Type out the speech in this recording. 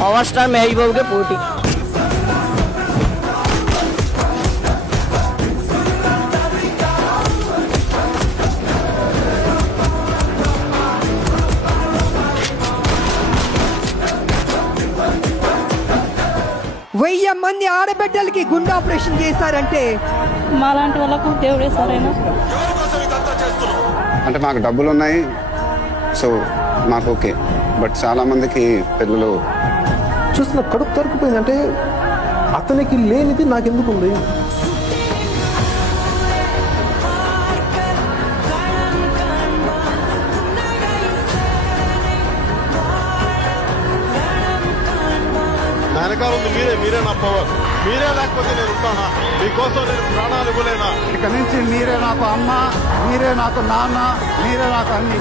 Power star Mahesh బాబుకే పోటీ. వెయ్యి మంది ఆడబిడ్డలకి గుండె ఆపరేషన్ చేశారంటే మాలాంటి వాళ్ళకు దేవుడే సరైన. అంటే మాకు డబ్బులు ఉన్నాయి, సో మాకు ఓకే. బట్ చాలా మందికి పిల్లలు చూస్తున్న కడుపు తరుకుపోయింది. అంటే అతనికి లేనిది నాకెందుకు ఉంది? వెనకాల ఉంది మీరే నా పవర్. మీరే లేకపోతే నేను ఉంటానా? మీకోసం నేను ప్రాణాలు ఇవ్వలేనా? ఇక నుంచి మీరే నాకు అమ్మ, మీరే నాకు నాన్న, మీరే నాకు అన్ని.